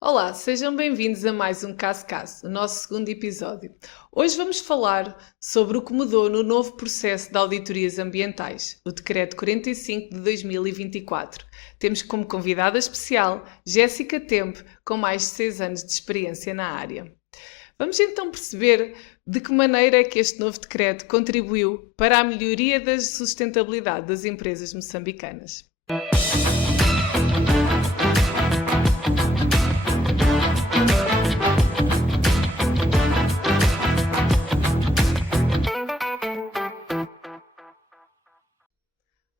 Olá, sejam bem-vindos a mais um Caso Caso, o nosso segundo episódio. Hoje vamos falar sobre o que mudou no novo processo de auditorias ambientais, o Decreto 45 de 2024. Temos como convidada especial Jéssica Tempo, com mais de 6 anos de experiência na área. Vamos então perceber de que maneira é que este novo decreto contribuiu para a melhoria da sustentabilidade das empresas moçambicanas.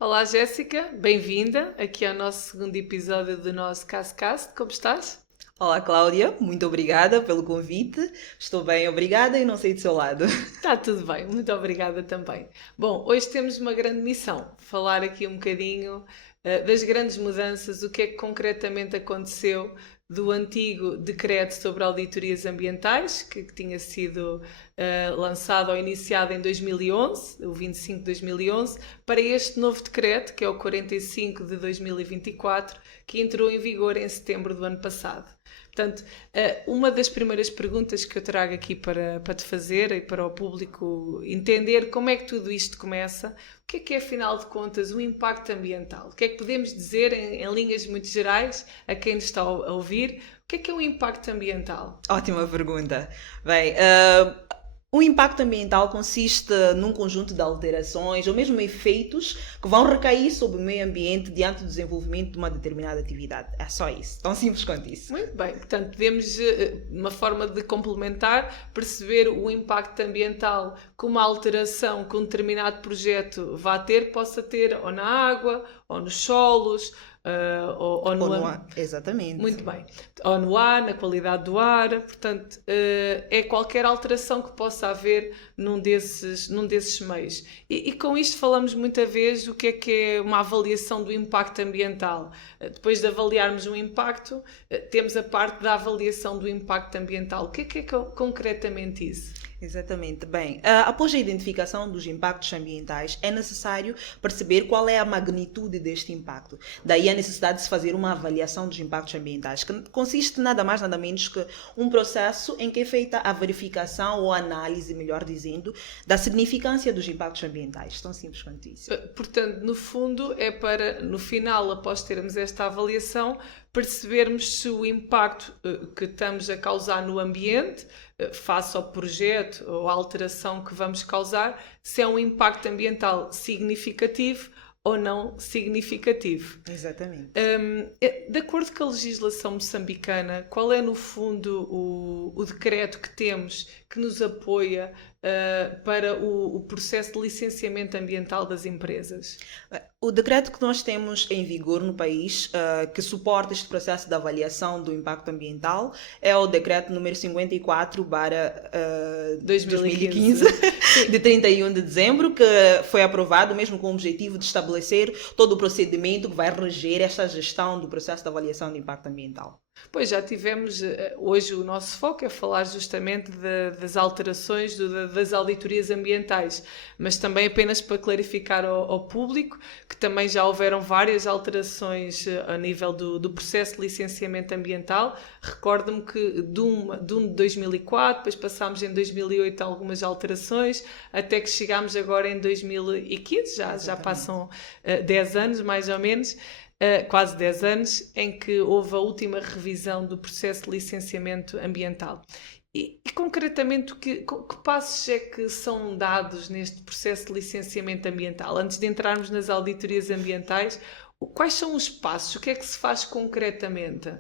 Olá Jéssica, bem-vinda aqui ao nosso segundo episódio do nosso Caso Caso. Como estás? Olá, Cláudia, muito obrigada pelo convite. Estou bem, obrigada e não sei do seu lado. Está tudo bem, muito obrigada também. Bom, hoje temos uma grande missão, falar aqui um bocadinho das grandes mudanças, o que é que concretamente aconteceu do antigo decreto sobre auditorias ambientais, que tinha sido lançado ou iniciado em 2011, o 25 de 2011, para este novo decreto, que é o 45 de 2024, que entrou em vigor em setembro do ano passado. Portanto, uma das primeiras perguntas que eu trago aqui para te fazer e para o público entender como é que tudo isto começa, o que é afinal de contas o impacto ambiental? O que é que podemos dizer em linhas muito gerais a quem nos está a ouvir? O que é o impacto ambiental? Ótima pergunta. Bem, o impacto ambiental consiste num conjunto de alterações ou mesmo efeitos que vão recair sobre o meio ambiente diante do desenvolvimento de uma determinada atividade. É só isso, tão simples quanto isso. Muito bem, portanto, podemos, uma forma de complementar, perceber o impacto ambiental que uma alteração que um determinado projeto vá ter, possa ter ou na água, ou nos solos, ou no ar. Exatamente. Muito bem. Ou no ar, na qualidade do ar, portanto, é qualquer alteração que possa haver num desses meios. E com isto falamos muita vez o que é uma avaliação do impacto ambiental. Depois de avaliarmos o impacto, temos a parte da avaliação do impacto ambiental. O que é concretamente isso? Exatamente. Bem, após a identificação dos impactos ambientais, é necessário perceber qual é a magnitude deste impacto. Daí a necessidade de se fazer uma avaliação dos impactos ambientais, que consiste nada mais, nada menos que um processo em que é feita a verificação ou análise, melhor dizendo, da significância dos impactos ambientais. Tão simples quanto isso. Portanto, no fundo, é para, no final, após termos esta avaliação, percebermos se o impacto que estamos a causar no ambiente, face ao projeto ou à alteração que vamos causar, se é um impacto ambiental significativo ou não significativo. Exatamente. De acordo com a legislação moçambicana, qual é, no fundo, o decreto que temos que nos apoia para o processo de licenciamento ambiental das empresas? O decreto que nós temos em vigor no país, que suporta este processo de avaliação do impacto ambiental, é o decreto número 54/2015, de 31 de dezembro, que foi aprovado mesmo com o objetivo de estabelecer todo o procedimento que vai reger esta gestão do processo de avaliação de impacto ambiental. Pois já tivemos, hoje o nosso foco é falar justamente das alterações, das auditorias ambientais, mas também apenas para clarificar ao público que também já houveram várias alterações a nível do processo de licenciamento ambiental. Recordo-me que de um de 2004, depois passámos em 2008 algumas alterações, até que chegámos agora em 2015, já passam 10 anos mais ou menos. Quase 10 anos, em que houve a última revisão do processo de licenciamento ambiental. E concretamente, que passos é que são dados neste processo de licenciamento ambiental? Antes de entrarmos nas auditorias ambientais, quais são os passos? O que é que se faz concretamente?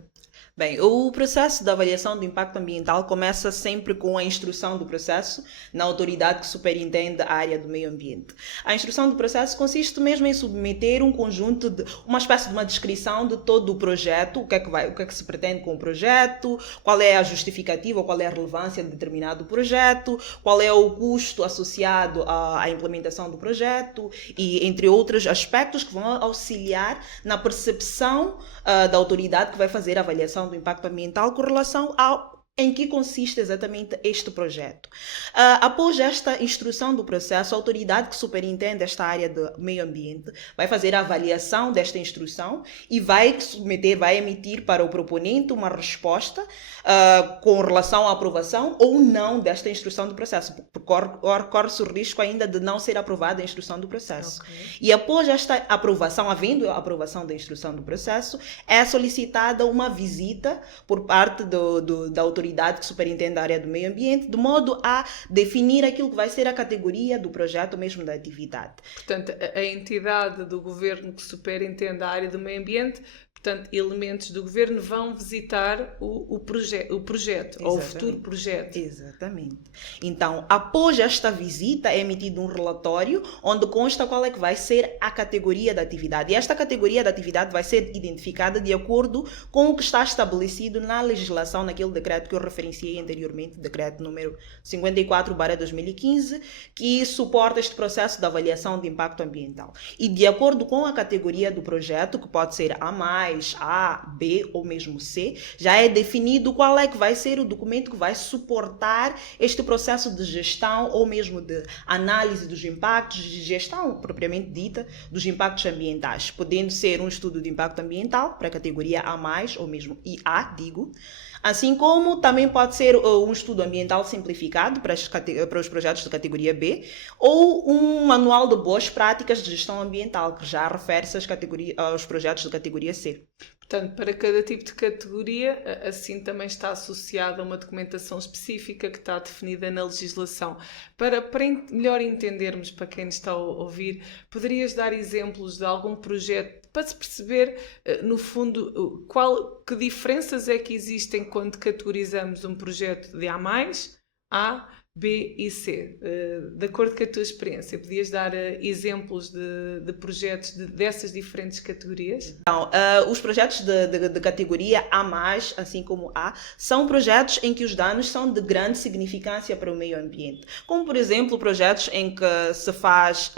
Bem, o processo de avaliação do impacto ambiental começa sempre com a instrução do processo na autoridade que superintende a área do meio ambiente. A instrução do processo consiste mesmo em submeter um conjunto uma espécie de uma descrição de todo o projeto, o que é que se pretende com o projeto, qual é a justificativa ou qual é a relevância de determinado projeto, qual é o custo associado à implementação do projeto e entre outros aspectos que vão auxiliar na percepção da autoridade que vai fazer a avaliação do impacto ambiental com relação ao em que consiste exatamente este projeto. Após esta instrução do processo, a autoridade que superintende esta área do meio ambiente vai fazer a avaliação desta instrução e vai emitir para o proponente uma resposta com relação à aprovação ou não desta instrução do processo, porque corre-se o risco ainda de não ser aprovada a instrução do processo. Okay. E após esta aprovação, havendo a aprovação da instrução do processo, é solicitada uma visita por parte da autoridade que superintende a área do meio ambiente, de modo a definir aquilo que vai ser a categoria do projeto, mesmo da atividade. Portanto, a entidade do governo que superintende a área do meio ambiente, portanto, elementos do governo vão visitar o projeto, ou o futuro projeto. Exatamente. Então, após esta visita, é emitido um relatório onde consta qual é que vai ser a categoria da atividade. E esta categoria da atividade vai ser identificada de acordo com o que está estabelecido na legislação, naquele decreto que eu referenciei anteriormente, decreto número 54/2015, que suporta este processo de avaliação de impacto ambiental. E de acordo com a categoria do projeto, que pode ser A, B ou mesmo C, já é definido qual é que vai ser o documento que vai suportar este processo de gestão ou mesmo de análise dos impactos, de gestão propriamente dita, dos impactos ambientais, podendo ser um estudo de impacto ambiental para a categoria A+, ou mesmo IA, assim como também pode ser um estudo ambiental simplificado para os projetos de categoria B, ou um manual de boas práticas de gestão ambiental, que já refere-se aos projetos de categoria C. Portanto, para cada tipo de categoria, assim também está associada a uma documentação específica que está definida na legislação. Para melhor entendermos, para quem nos está a ouvir, poderias dar exemplos de algum projeto para se perceber, no fundo, que diferenças é que existem quando categorizamos um projeto de A+, B e C, de acordo com a tua experiência? Podias dar exemplos de projetos dessas diferentes categorias? Então, os projetos de categoria A+, assim como A, são projetos em que os danos são de grande significância para o meio ambiente. Como, por exemplo, projetos em que se faz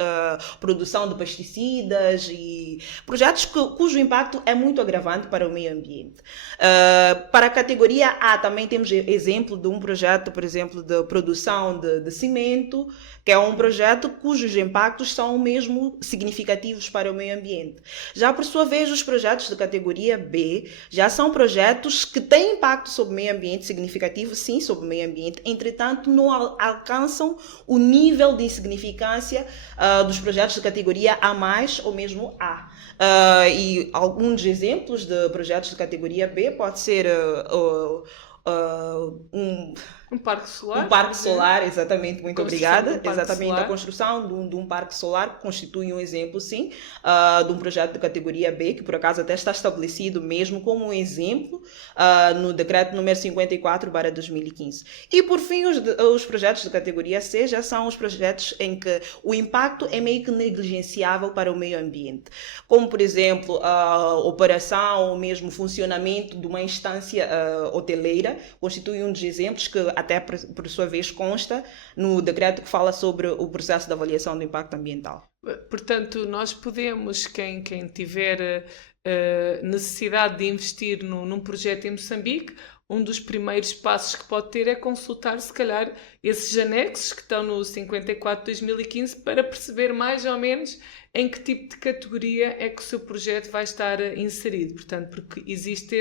produção de pesticidas e projetos cujo impacto é muito agravante para o meio ambiente. Para a categoria A, também temos exemplo de um projeto, por exemplo, de produção de cimento, que é um projeto cujos impactos são mesmo significativos para o meio ambiente. Já por sua vez, os projetos de categoria B já são projetos que têm impacto sobre o meio ambiente significativo, sim, sobre o meio ambiente, entretanto não alcançam o nível de insignificância dos projetos de categoria A+, ou mesmo A. E alguns exemplos de projetos de categoria B pode ser um parque solar. Um parque solar, exatamente, muito obrigada. Exatamente, solar. A construção de um parque solar constitui um exemplo, sim, de um projeto de categoria B, que por acaso até está estabelecido mesmo como um exemplo no decreto número 54/2015. E por fim, os projetos de categoria C já são os projetos em que o impacto é meio que negligenciável para o meio ambiente, como por exemplo a operação ou mesmo funcionamento de uma instância hoteleira, constitui um dos exemplos que até por sua vez consta no decreto que fala sobre o processo de avaliação do impacto ambiental. Portanto, nós podemos, quem tiver necessidade de investir num projeto em Moçambique, um dos primeiros passos que pode ter é consultar, se calhar, esses anexos que estão no 54/2015 para perceber mais ou menos em que tipo de categoria é que o seu projeto vai estar inserido. Portanto, porque existe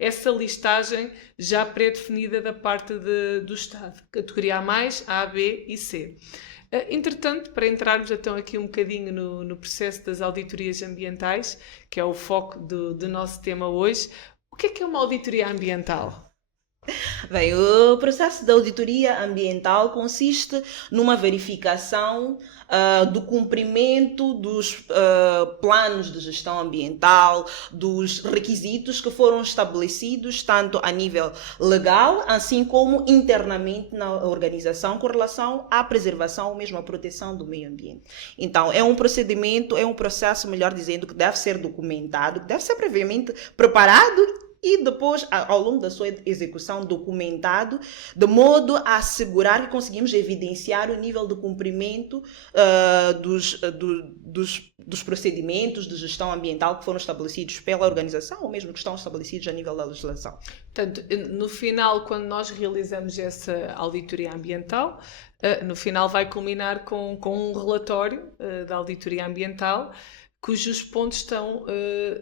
essa listagem já pré-definida da parte do Estado. Categoria A+, B e C. Entretanto, para entrarmos então aqui um bocadinho no processo das auditorias ambientais, que é o foco do nosso tema hoje, o que é uma auditoria ambiental? Bem, o processo da auditoria ambiental consiste numa verificação do cumprimento dos planos de gestão ambiental, dos requisitos que foram estabelecidos tanto a nível legal, assim como internamente na organização com relação à preservação ou mesmo à proteção do meio ambiente. Então, é um procedimento, é um processo, melhor dizendo, que deve ser documentado, que deve ser previamente preparado e depois, ao longo da sua execução, documentado, de modo a assegurar que conseguimos evidenciar o nível de cumprimento dos procedimentos de gestão ambiental que foram estabelecidos pela organização ou mesmo que estão estabelecidos a nível da legislação. Portanto, no final, quando nós realizamos essa auditoria ambiental, no final vai culminar com um relatório da auditoria ambiental, cujos pontos estão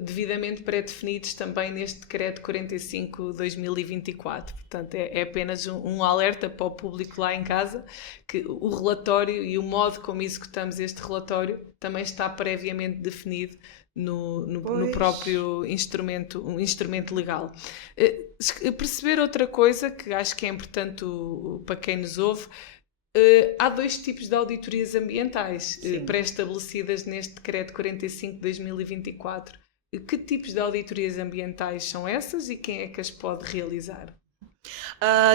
devidamente pré-definidos também neste Decreto 45/2024. Portanto, é apenas um alerta para o público lá em casa, que o relatório e o modo como executamos este relatório também está previamente definido no próprio instrumento legal. Perceber outra coisa que acho que é importante para quem nos ouve. Há dois tipos de auditorias ambientais pré-estabelecidas neste Decreto 45/2024. Que tipos de auditorias ambientais são essas e quem é que as pode realizar?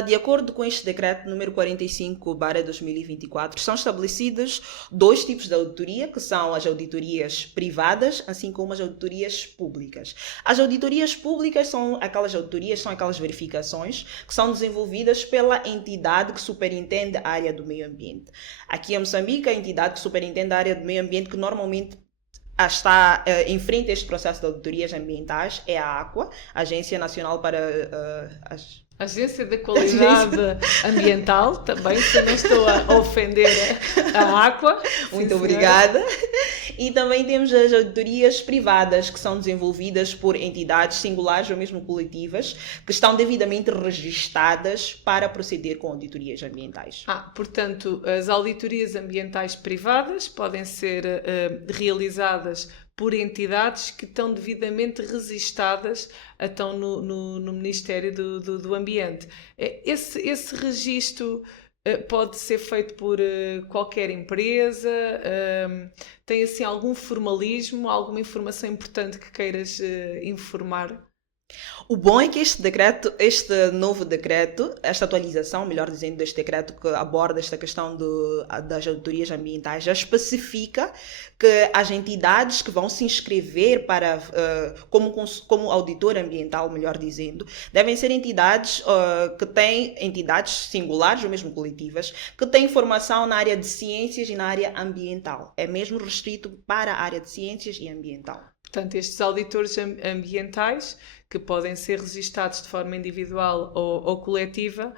De acordo com este decreto número 45/2024, são estabelecidos dois tipos de auditoria, que são as auditorias privadas, assim como as auditorias públicas. As auditorias públicas são aquelas verificações que são desenvolvidas pela entidade que superintende a área do meio ambiente. Aqui em Moçambique, a entidade que superintende a área do meio ambiente, que normalmente está em frente a este processo de auditorias ambientais, é a AQUA, Agência Nacional para Agência da Qualidade Ambiental, também, se eu não estou a ofender a AQUA. Muito obrigada. E também temos as auditorias privadas, que são desenvolvidas por entidades singulares ou mesmo coletivas, que estão devidamente registadas para proceder com auditorias ambientais. Portanto, as auditorias ambientais privadas podem ser realizadas por entidades que estão devidamente registadas no Ministério do Ambiente. Esse registro pode ser feito por qualquer empresa? Tem assim algum formalismo, alguma informação importante que queiras informar? O bom é que este novo decreto, esta atualização, melhor dizendo, deste decreto que aborda esta questão das auditorias ambientais, já especifica que as entidades que vão se inscrever como auditor ambiental, melhor dizendo, devem ser entidades entidades singulares ou mesmo coletivas, que têm formação na área de ciências e na área ambiental. É mesmo restrito para a área de ciências e ambiental. Portanto, estes auditores ambientais, que podem ser registados de forma individual ou coletiva,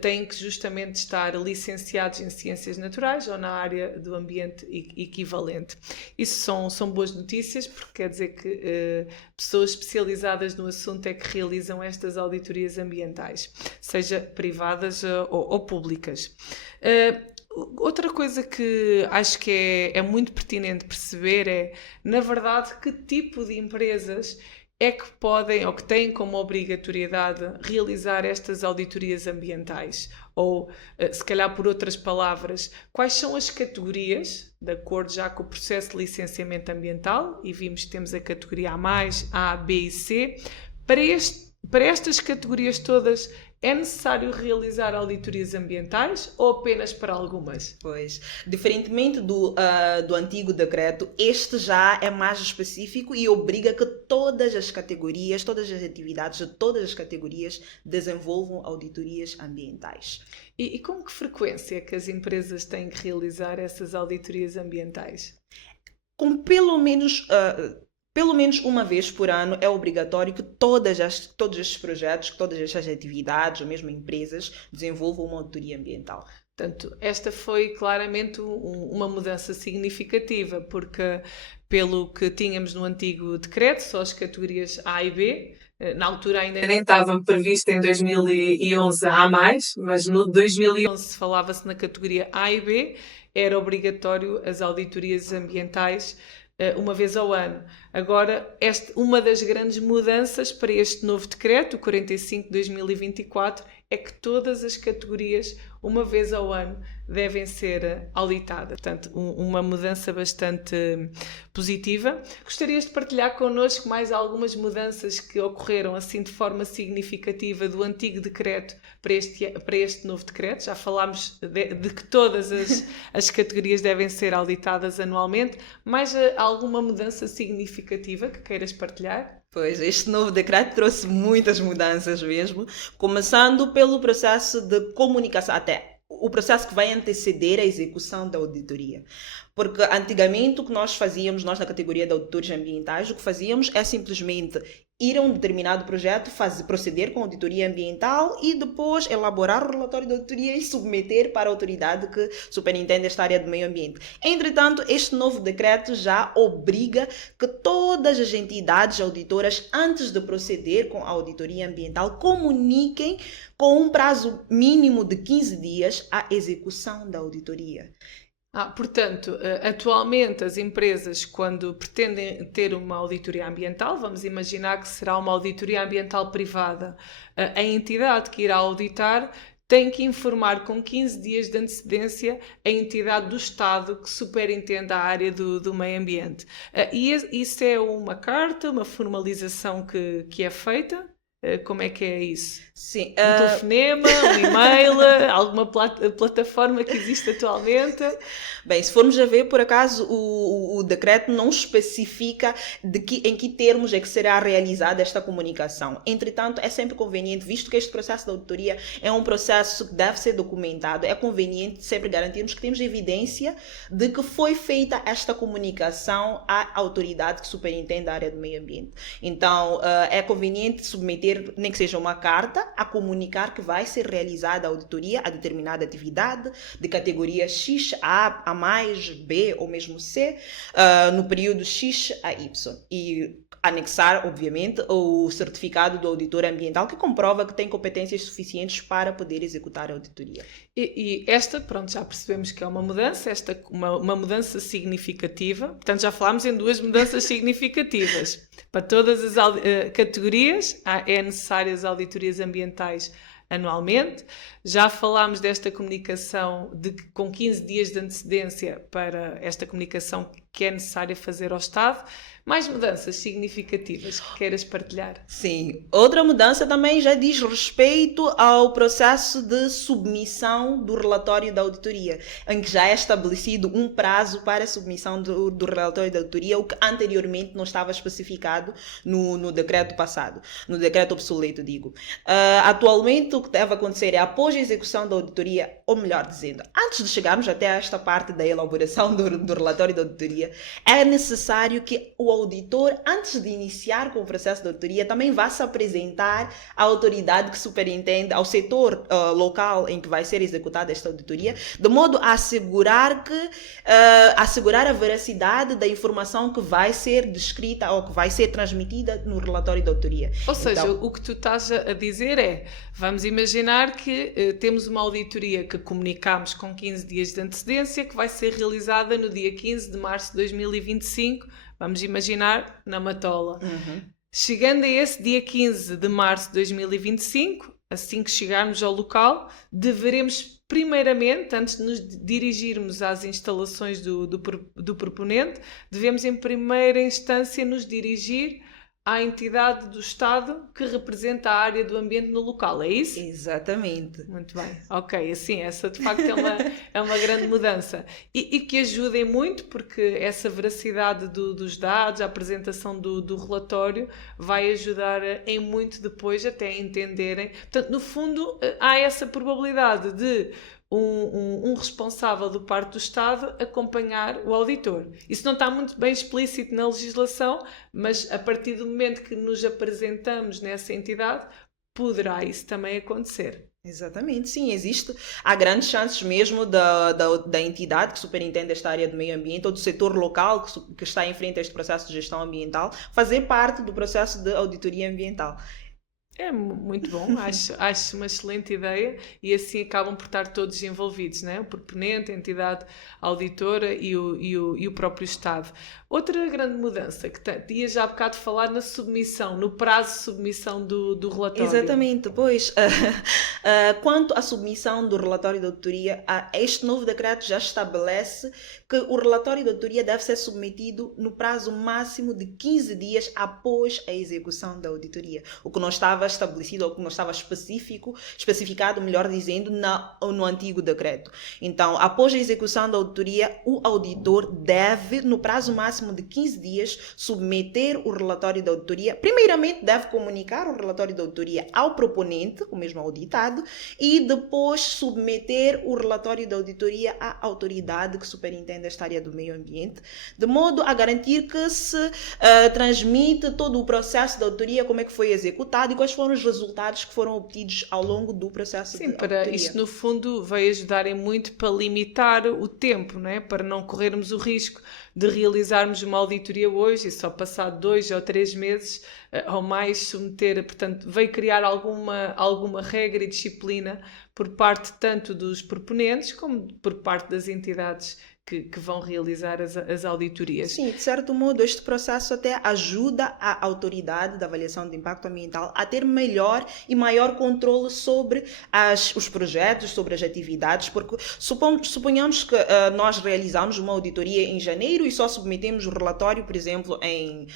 têm que justamente estar licenciados em ciências naturais ou na área do ambiente equivalente. Isso são boas notícias, porque quer dizer que pessoas especializadas no assunto é que realizam estas auditorias ambientais, seja privadas ou públicas. Outra coisa que acho que é muito pertinente perceber é, na verdade, que tipo de empresas é que podem ou que têm como obrigatoriedade realizar estas auditorias ambientais? Ou, se calhar por outras palavras, quais são as categorias, de acordo já com o processo de licenciamento ambiental, e vimos que temos a categoria A+, A, B e C, para estas categorias todas é necessário realizar auditorias ambientais ou apenas para algumas? Pois, diferentemente do antigo decreto, este já é mais específico e obriga que todas as categorias, todas as atividades de todas as categorias desenvolvam auditorias ambientais. E com que frequência é que as empresas têm que realizar essas auditorias ambientais? Com pelo menos uma vez por ano é obrigatório que todos estes projetos, todas estas atividades, ou mesmo empresas, desenvolvam uma auditoria ambiental. Portanto, esta foi claramente uma mudança significativa, porque pelo que tínhamos no antigo decreto, só as categorias A e B, na altura ainda nem estavam previstas em 2011 A+, mas no 2011 falava-se na categoria A e B, era obrigatório as auditorias ambientais uma vez ao ano. Agora, uma das grandes mudanças para este novo decreto, o 45/2024, é que todas as categorias, uma vez ao ano, devem ser auditadas. Portanto, uma mudança bastante positiva. Gostarias de partilhar connosco mais algumas mudanças que ocorreram assim de forma significativa do antigo decreto para este novo decreto? Já falámos de que todas as categorias devem ser auditadas anualmente. Mais alguma mudança significativa que queiras partilhar? Pois, este novo decreto trouxe muitas mudanças mesmo, começando pelo processo de comunicação, até o processo que vai anteceder a execução da auditoria. Porque antigamente o que nós fazíamos, nós na categoria de auditores ambientais, o que fazíamos é simplesmente ir a um determinado projeto, proceder com a auditoria ambiental e depois elaborar o relatório de auditoria e submeter para a autoridade que superintende esta área do meio ambiente. Entretanto, este novo decreto já obriga que todas as entidades auditoras, antes de proceder com a auditoria ambiental, comuniquem com um prazo mínimo de 15 dias a execução da auditoria. Portanto, atualmente as empresas, quando pretendem ter uma auditoria ambiental, vamos imaginar que será uma auditoria ambiental privada, a entidade que irá auditar tem que informar com 15 dias de antecedência a entidade do Estado que superintende a área do meio ambiente. E isso é uma carta, uma formalização que é feita? Como é que é isso? Sim. Um telefonema, um e-mail, alguma plataforma que existe atualmente? Bem, se formos a ver, por acaso, o decreto não especifica em que termos é que será realizada esta comunicação. Entretanto, é sempre conveniente, visto que este processo de auditoria é um processo que deve ser documentado, é conveniente sempre garantirmos que temos evidência de que foi feita esta comunicação à autoridade que superintende a área do meio ambiente. Então, é conveniente submeter, nem que seja uma carta, a comunicar que vai ser realizada a auditoria a determinada atividade de categoria X, A mais, B ou mesmo C, no período X a Y. E anexar, obviamente, o certificado do auditor ambiental que comprova que tem competências suficientes para poder executar a auditoria. E esta, pronto, já percebemos que é uma mudança, uma mudança significativa. Portanto, já falámos em 2 mudanças significativas. Para todas as categorias, é necessárias auditorias ambientais anualmente. Já falámos desta comunicação com 15 dias de antecedência para esta comunicação que é necessária fazer ao Estado. Mais mudanças significativas que queiras partilhar? Sim. Outra mudança também já diz respeito ao processo de submissão do relatório da auditoria, em que já é estabelecido um prazo para a submissão do relatório da auditoria, o que anteriormente não estava especificado no decreto passado, no decreto obsoleto, digo. Atualmente, o que deve acontecer é, após a execução da auditoria, ou melhor dizendo, antes de chegarmos até esta parte da elaboração do relatório da auditoria, é necessário que o auditor, antes de iniciar com o processo de auditoria, também vá se apresentar à autoridade que superintende, ao setor local em que vai ser executada esta auditoria, de modo a assegurar a veracidade da informação que vai ser descrita ou que vai ser transmitida no relatório de auditoria. Ou seja, então, o que tu estás a dizer é, vamos imaginar que temos uma auditoria que comunicamos com 15 dias de antecedência, que vai ser realizada no dia 15 de março de 2025, vamos imaginar, na Matola. Chegando a esse dia 15 de março de 2025, assim que chegarmos ao local, deveremos primeiramente, antes de nos dirigirmos às instalações do proponente, devemos em primeira instância nos dirigir à entidade do Estado que representa a área do ambiente no local, é isso? Exatamente. Muito bem, ok, assim, essa de facto é uma grande mudança e que ajudem muito, porque essa veracidade dos dados, a apresentação do relatório vai ajudar em muito depois até a entenderem. Portanto, no fundo, há essa probabilidade de um responsável do parte do Estado acompanhar o auditor. Isso não está muito bem explícito na legislação, mas a partir do momento que nos apresentamos nessa entidade, poderá isso também acontecer. Exatamente, sim, há grandes chances mesmo da entidade que superintende esta área do meio ambiente ou do setor local que está em frente a este processo de gestão ambiental fazer parte do processo de auditoria ambiental. É muito bom, acho uma excelente ideia e assim acabam por estar todos envolvidos, né? O proponente, a entidade auditora e o próprio Estado. Outra grande mudança que tinha já há bocado falar na submissão, no prazo de submissão do relatório. Exatamente, pois quanto à submissão do relatório de auditoria, este novo decreto já estabelece que o relatório de auditoria deve ser submetido no prazo máximo de 15 dias após a execução da auditoria, o que não estava estabelecido ou que não estava especificado, melhor dizendo, no antigo decreto. Então, após a execução da auditoria, o auditor deve, no prazo máximo de 15 dias, submeter o relatório da auditoria. Primeiramente, deve comunicar o relatório da auditoria ao proponente, o mesmo auditado, e depois submeter o relatório da auditoria à autoridade que superintende esta área do meio ambiente, de modo a garantir que se transmite todo o processo da auditoria, como é que foi executado e quais foram os resultados que foram obtidos ao longo do processo de auditoria. Sim, isto no fundo vai ajudarem muito para limitar o tempo, não é? Para não corrermos o risco de realizarmos uma auditoria hoje e só passado 2 ou 3 meses ou mais submeter, portanto, veio criar alguma regra e disciplina por parte tanto dos proponentes como por parte das entidades que vão realizar as auditorias. Sim, de certo modo, este processo até ajuda a autoridade da avaliação de impacto ambiental a ter melhor e maior controle sobre os projetos, sobre as atividades, porque suponhamos que nós realizamos uma auditoria em janeiro e só submetemos o relatório, por exemplo, em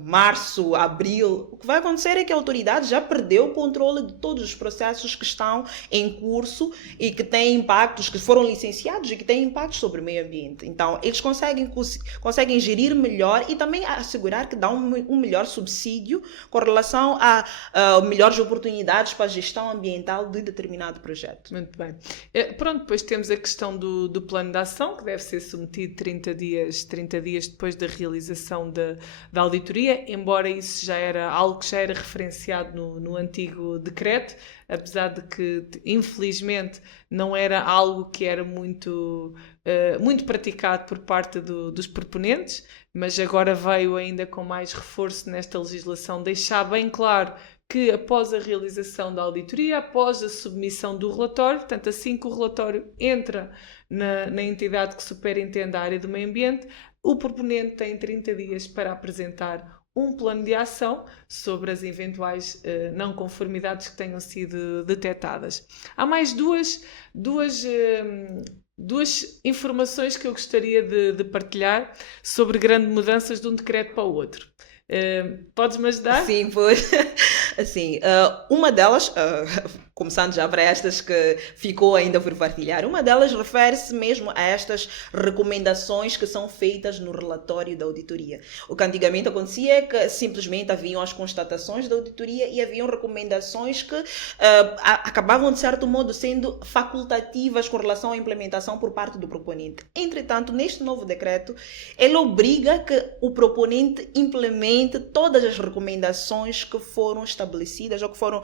março, abril. O que vai acontecer é que a autoridade já perdeu o controle de todos os processos que estão em curso e que têm impactos, que foram licenciados e que têm impactos sobre o meio ambiente. Então, eles conseguem gerir melhor e também assegurar que dão um melhor subsídio com relação a melhores oportunidades para a gestão ambiental de determinado projeto. Muito bem. Pronto, depois temos a questão do plano de ação, que deve ser submetido 30 dias depois da realização da auditoria, embora isso já era algo que já era referenciado no antigo decreto, apesar de que, infelizmente, não era algo que era muito praticado por parte dos proponentes, mas agora veio ainda com mais reforço nesta legislação, deixar bem claro que após a realização da auditoria, após a submissão do relatório, portanto, assim que o relatório entra na entidade que superintende a área do meio ambiente, o proponente tem 30 dias para apresentar um plano de ação sobre as eventuais não conformidades que tenham sido detectadas. Há mais duas informações que eu gostaria de partilhar sobre grandes mudanças de um decreto para o outro. Podes-me ajudar? Sim, pois. Assim, uma delas, começando já para estas que ficou ainda por partilhar, uma delas refere-se mesmo a estas recomendações que são feitas no relatório da auditoria. O que antigamente acontecia é que simplesmente haviam as constatações da auditoria e haviam recomendações que acabavam, de certo modo, sendo facultativas com relação à implementação por parte do proponente. Entretanto, neste novo decreto, ele obriga que o proponente implemente todas as recomendações que foram estabelecidas ou que foram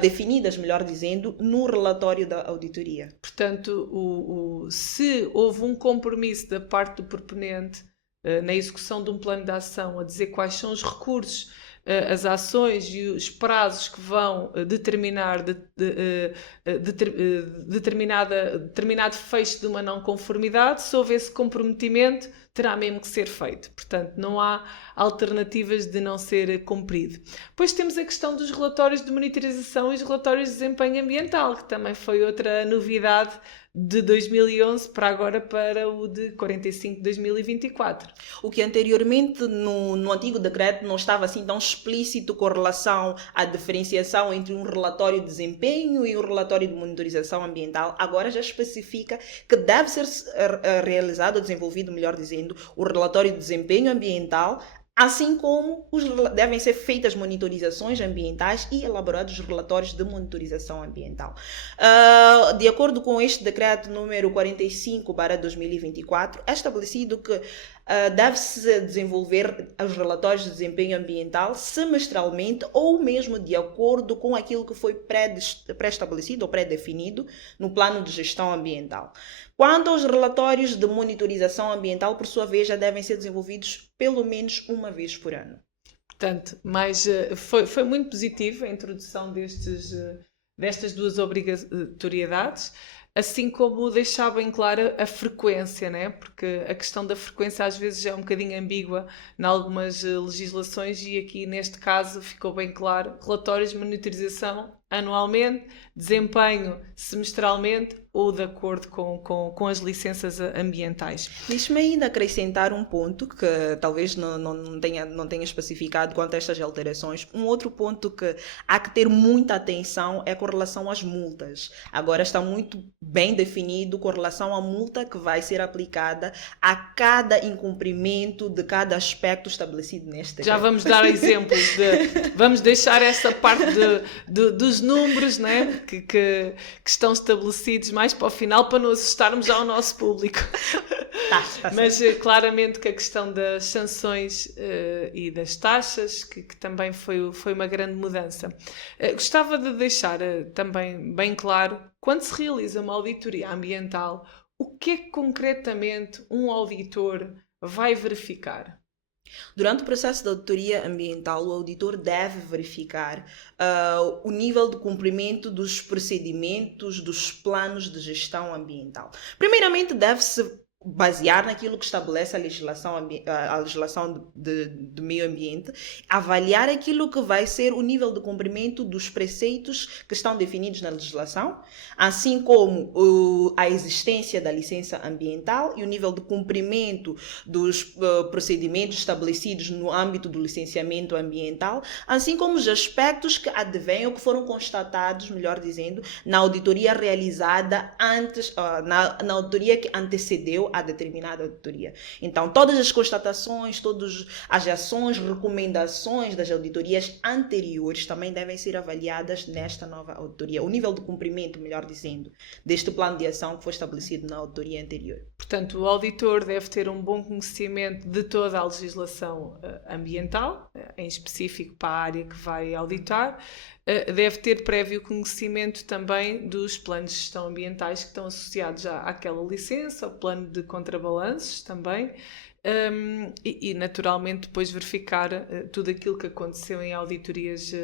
definidas, melhor dizendo, no relatório da auditoria. Portanto, se houve um compromisso da parte do proponente na execução de um plano de ação a dizer quais são os recursos, as ações e os prazos que vão determinar determinado fecho de uma não conformidade, se houve esse comprometimento, terá mesmo que ser feito. Portanto, não há alternativas de não ser cumprido. Depois temos a questão dos relatórios de monitorização e os relatórios de desempenho ambiental, que também foi outra novidade de 2011 para o de 45 de 2024. O que anteriormente no antigo decreto não estava assim tão explícito com relação à diferenciação entre um relatório de desempenho e um relatório de monitorização ambiental, agora já especifica que deve ser realizado ou desenvolvido, melhor dizendo, o relatório de desempenho ambiental, assim como devem ser feitas monitorizações ambientais e elaborados relatórios de monitorização ambiental. De acordo com este decreto número 45/2024, é estabelecido que deve-se desenvolver os relatórios de desempenho ambiental semestralmente ou mesmo de acordo com aquilo que foi pré-estabelecido ou pré-definido no plano de gestão ambiental. Quanto aos relatórios de monitorização ambiental, por sua vez, já devem ser desenvolvidos pelo menos uma vez por ano. Portanto, foi muito positiva a introdução destas duas obrigatoriedades, assim como deixar bem clara a frequência, né? Porque a questão da frequência às vezes é um bocadinho ambígua em algumas legislações e aqui neste caso ficou bem claro, relatórios de monitorização anualmente, desempenho semestralmente ou de acordo com as licenças ambientais. Deixe-me ainda acrescentar um ponto que talvez não tenha especificado quanto a estas alterações. Um outro ponto que há que ter muita atenção é com relação às multas. Agora está muito bem definido com relação à multa que vai ser aplicada a cada incumprimento de cada aspecto estabelecido nesta lei. Já vamos dar exemplos, vamos deixar essa parte dos números, né, que estão estabelecidos mais para o final, para não assustarmos já o nosso público. Tá Mas claramente que a questão das sanções e das taxas, que também foi uma grande mudança. Gostava de deixar também bem claro, quando se realiza uma auditoria ambiental, o que é que concretamente um auditor vai verificar? Durante o processo de auditoria ambiental, o auditor deve verificar o nível de cumprimento dos procedimentos, dos planos de gestão ambiental. Primeiramente, deve-se basear naquilo que estabelece a legislação do meio ambiente, avaliar aquilo que vai ser o nível de cumprimento dos preceitos que estão definidos na legislação, assim como a existência da licença ambiental e o nível de cumprimento dos procedimentos estabelecidos no âmbito do licenciamento ambiental, assim como os aspectos que advêm ou que foram constatados, melhor dizendo, na auditoria realizada antes, na auditoria que antecedeu a determinada auditoria. Então, todas as constatações, todas as ações, recomendações das auditorias anteriores também devem ser avaliadas nesta nova auditoria. O nível de cumprimento, melhor dizendo, deste plano de ação que foi estabelecido na auditoria anterior. Portanto, o auditor deve ter um bom conhecimento de toda a legislação ambiental, em específico para a área que vai auditar. Deve ter prévio conhecimento também dos planos de gestão ambientais que estão associados àquela licença, ao plano de contrabalanços também, e naturalmente depois verificar tudo aquilo que aconteceu em auditorias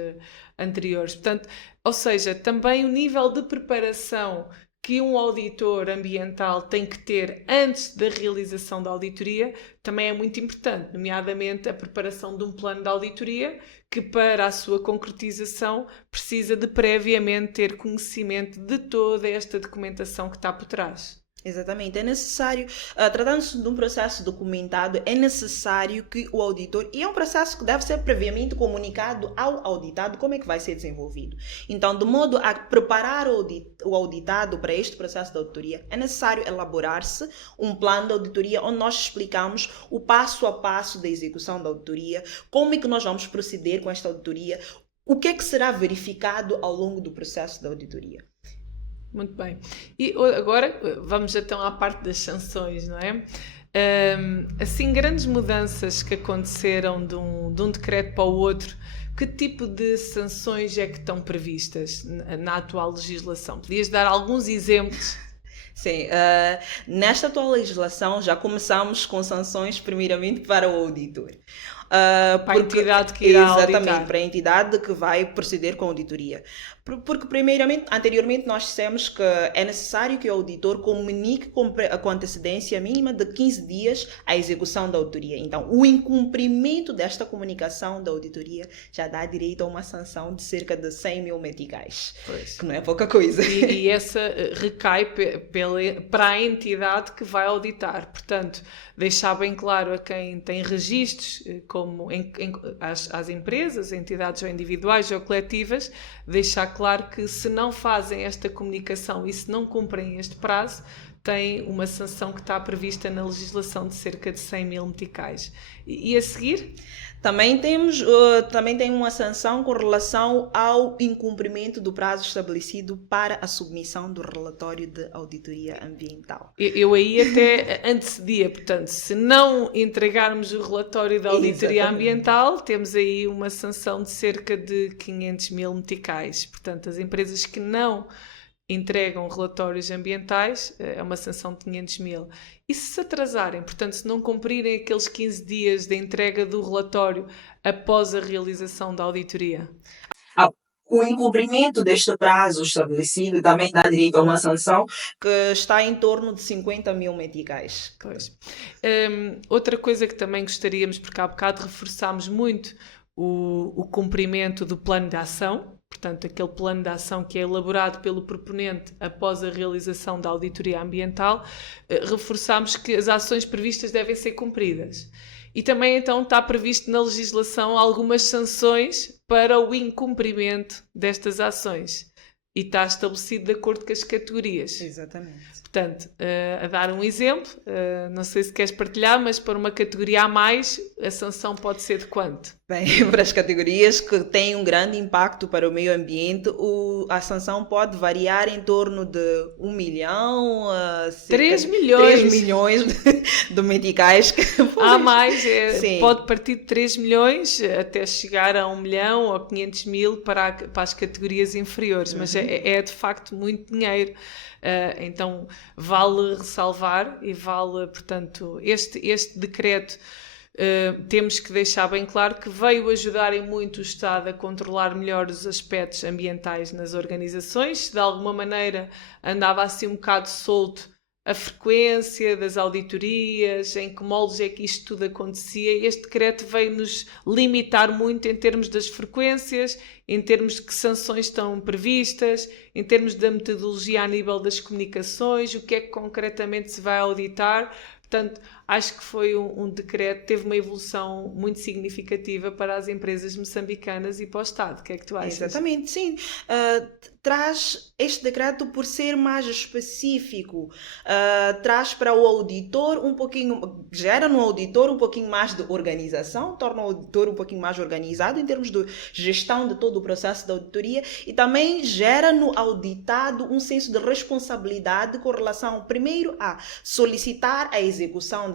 anteriores. Portanto, ou seja, também o nível de preparação que um auditor ambiental tem que ter antes da realização da auditoria também é muito importante, nomeadamente a preparação de um plano de auditoria que para a sua concretização precisa de previamente ter conhecimento de toda esta documentação que está por trás. Exatamente, é necessário, tratando-se de um processo documentado, é necessário que o auditor, e é um processo que deve ser previamente comunicado ao auditado como é que vai ser desenvolvido. Então, de modo a preparar o auditado para este processo de auditoria, é necessário elaborar-se um plano de auditoria onde nós explicamos o passo a passo da execução da auditoria, como é que nós vamos proceder com esta auditoria, o que é que será verificado ao longo do processo da auditoria. Muito bem. E agora vamos então à parte das sanções, não é? Assim, grandes mudanças que aconteceram de um decreto para o outro, que tipo de sanções é que estão previstas na atual legislação? Podias dar alguns exemplos? Sim, nesta atual legislação já começamos com sanções primeiramente para o auditor. Para a entidade que irá auditar. Exatamente, para a entidade que vai proceder com a auditoria. Porque anteriormente nós dissemos que é necessário que o auditor comunique com antecedência mínima de 15 dias a execução da auditoria. Então, o incumprimento desta comunicação da auditoria já dá direito a uma sanção de cerca de 100 mil meticais, que não é pouca coisa. E essa recai para a entidade que vai auditar. Portanto, deixar bem claro a quem tem registros, como às empresas, entidades ou individuais ou coletivas, deixar claro que se não fazem esta comunicação e se não cumprem este prazo, tem uma sanção que está prevista na legislação de cerca de 100 mil meticais. E a seguir? Também tem uma sanção com relação ao incumprimento do prazo estabelecido para a submissão do relatório de auditoria ambiental. Eu aí até antecedia, portanto, se não entregarmos o relatório da auditoria ambiental, temos aí uma sanção de cerca de 500 mil meticais. Portanto, as empresas que não entregam relatórios ambientais, é uma sanção de 500 mil. E se atrasarem, portanto, se não cumprirem aqueles 15 dias de entrega do relatório após a realização da auditoria? O incumprimento deste prazo estabelecido também dá direito a uma sanção que está em torno de 50 mil meticais. Pois. Outra coisa que também gostaríamos, porque há bocado reforçámos muito o cumprimento do plano de ação, portanto, aquele plano de ação que é elaborado pelo proponente após a realização da auditoria ambiental, reforçamos que as ações previstas devem ser cumpridas. E também, então, está previsto na legislação algumas sanções para o incumprimento destas ações. E está estabelecido de acordo com as categorias. Exatamente. Portanto, a dar um exemplo, não sei se queres partilhar, mas para uma categoria a mais, a sanção pode ser de quanto? Bem, para as categorias que têm um grande impacto para o meio ambiente, a sanção pode variar em torno de 1 milhão a 3 milhões. 3 milhões de meticais. Há mais, Sim. pode partir de 3 milhões até chegar a 1 milhão ou 500 mil para as categorias inferiores, mas é de facto muito dinheiro. Então vale ressalvar e vale, portanto, este decreto temos que deixar bem claro que veio ajudar em muito o Estado a controlar melhor os aspectos ambientais nas organizações. Se de alguma maneira andava assim um bocado solto a frequência das auditorias, em que moldes é que isto tudo acontecia, este decreto veio-nos limitar muito em termos das frequências, em termos de que sanções estão previstas, em termos da metodologia a nível das comunicações, o que é que concretamente se vai auditar. Portanto, acho que foi um decreto que teve uma evolução muito significativa para as empresas moçambicanas e para o Estado. O que é que tu achas? Exatamente, sim. Traz este decreto por ser mais específico, traz para o auditor um pouquinho, gera no auditor um pouquinho mais de organização, torna o auditor um pouquinho mais organizado em termos de gestão de todo o processo da auditoria e também gera no auditado um senso de responsabilidade com relação, primeiro, a solicitar a execução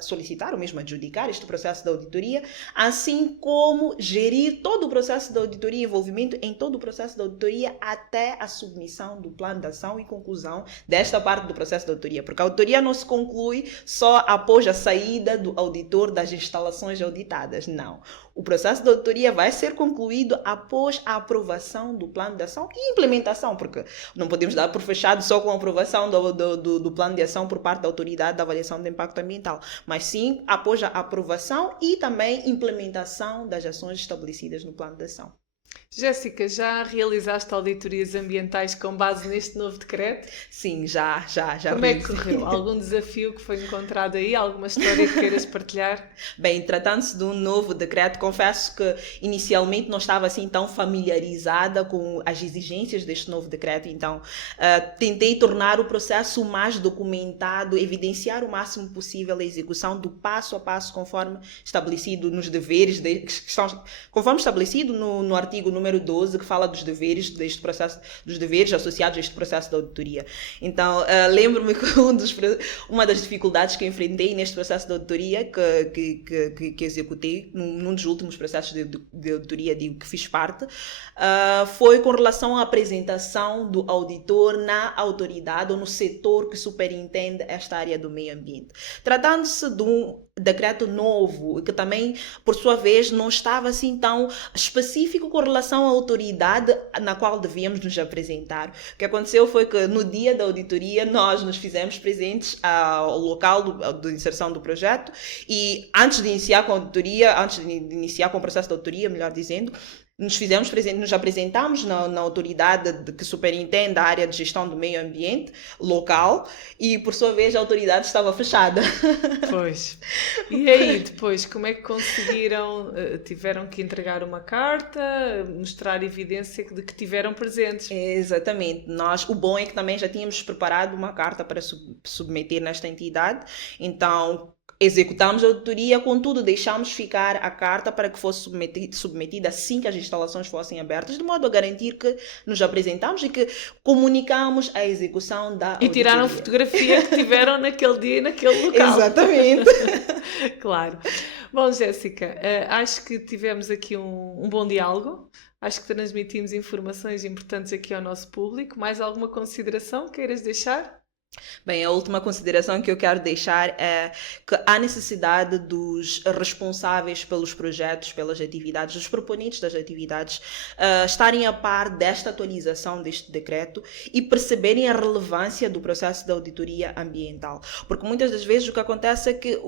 solicitar ou mesmo adjudicar este processo da auditoria, assim como gerir todo o processo da auditoria, envolvimento em todo o processo da auditoria até a submissão do plano de ação e conclusão desta parte do processo da auditoria, porque a auditoria não se conclui só após a saída do auditor das instalações auditadas, não. O processo de auditoria vai ser concluído após a aprovação do plano de ação e implementação, porque não podemos dar por fechado só com a aprovação do plano de ação por parte da autoridade da avaliação de impacto ambiental, mas sim após a aprovação e também implementação das ações estabelecidas no plano de ação. Jéssica, já realizaste auditorias ambientais com base neste novo decreto? Sim, já. Como é que correu? Algum desafio que foi encontrado aí? Alguma história que queiras partilhar? Bem, tratando-se de um novo decreto, confesso que inicialmente não estava assim tão familiarizada com as exigências deste novo decreto, então tentei tornar o processo mais documentado, evidenciar o máximo possível a execução do passo a passo conforme estabelecido nos deveres, conforme estabelecido no artigo número 12, que fala dos deveres deste processo, dos deveres associados a este processo de auditoria. Então, lembro-me que uma das dificuldades que enfrentei neste processo de auditoria, que executei num dos últimos processos de auditoria que fiz parte, foi com relação à apresentação do auditor na autoridade ou no setor que superintende esta área do meio ambiente. Tratando-se de um decreto novo, que também, por sua vez, não estava assim tão específico com relação à autoridade na qual devíamos nos apresentar. O que aconteceu foi que no dia da auditoria nós nos fizemos presentes ao local de inserção do projeto e antes de iniciar com a auditoria, antes de iniciar com o processo de auditoria, melhor dizendo, nos fizemos presentes, nos apresentámos na autoridade que superintende a área de gestão do meio ambiente local e, por sua vez, a autoridade estava fechada. Pois. E aí, depois, como é que conseguiram? Tiveram que entregar uma carta, mostrar evidência de que tiveram presentes? Exatamente. O bom é que também já tínhamos preparado uma carta para submeter nesta entidade, então executámos a auditoria, contudo deixámos ficar a carta para que fosse submetida assim que as instalações fossem abertas, de modo a garantir que nos apresentámos e que comunicámos a execução da auditoria. E tiraram fotografia que tiveram naquele dia e naquele local. Exatamente. Claro. Bom, Jéssica, acho que tivemos aqui um bom diálogo. Acho que transmitimos informações importantes aqui ao nosso público. Mais alguma consideração queiras deixar? Bem, a última consideração que eu quero deixar é que há necessidade dos responsáveis pelos projetos, pelas atividades, dos proponentes das atividades, estarem a par desta atualização deste decreto e perceberem a relevância do processo de auditoria ambiental. Porque muitas das vezes o que acontece é que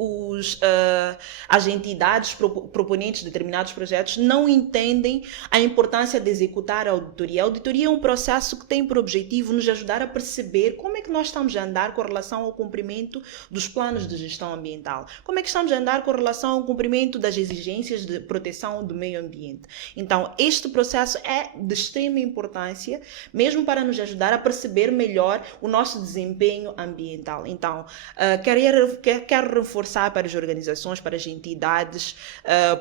as entidades proponentes de determinados projetos não entendem a importância de executar a auditoria. A auditoria é um processo que tem por objetivo nos ajudar a perceber como é que nós estamos a andar com relação ao cumprimento dos planos de gestão ambiental. Como é que estamos a andar com relação ao cumprimento das exigências de proteção do meio ambiente. Então, este processo é de extrema importância, mesmo para nos ajudar a perceber melhor o nosso desempenho ambiental. Então, quero reforçar para as organizações, para as entidades,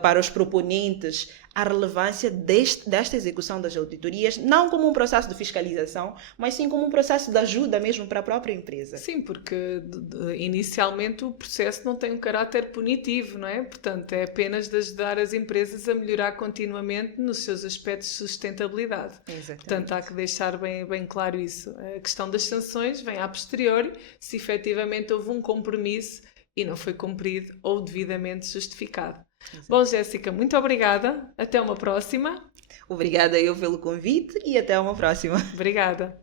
para os proponentes, a relevância desta execução das auditorias, não como um processo de fiscalização, mas sim como um processo de ajuda mesmo para a própria empresa. Sim, porque inicialmente o processo não tem um caráter punitivo, não é? Portanto, é apenas de ajudar as empresas a melhorar continuamente nos seus aspectos de sustentabilidade. Exatamente. Portanto, há que deixar bem claro isso. A questão das sanções vem a posteriori, se efetivamente houve um compromisso e não foi cumprido ou devidamente justificado. Exato. Bom, Jéssica, muito obrigada. Até uma próxima. Obrigada eu pelo convite e até uma próxima. Obrigada.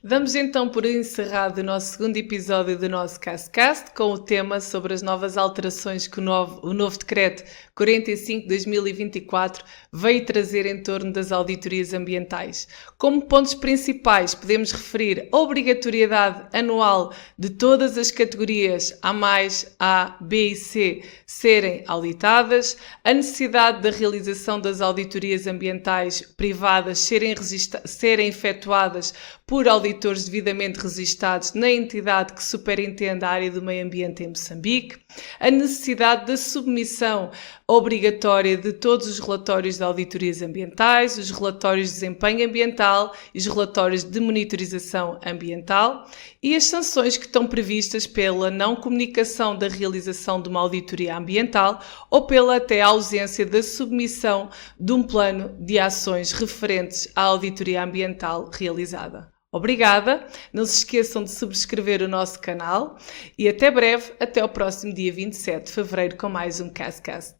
Damos então por encerrado o nosso segundo episódio do nosso CastCast com o tema sobre as novas alterações que o novo Decreto 45/2024 veio trazer em torno das auditorias ambientais. Como pontos principais podemos referir a obrigatoriedade anual de todas as categorias A+, B e C serem auditadas, a necessidade da realização das auditorias ambientais privadas serem efetuadas por auditores devidamente registados na entidade que superintende a área do meio ambiente em Moçambique, a necessidade da submissão obrigatória de todos os relatórios de auditorias ambientais, os relatórios de desempenho ambiental e os relatórios de monitorização ambiental e as sanções que estão previstas pela não comunicação da realização de uma auditoria ambiental ou pela até ausência da submissão de um plano de ações referentes à auditoria ambiental realizada. Obrigada, não se esqueçam de subscrever o nosso canal e até breve, até o próximo dia 27 de fevereiro com mais um CastCast.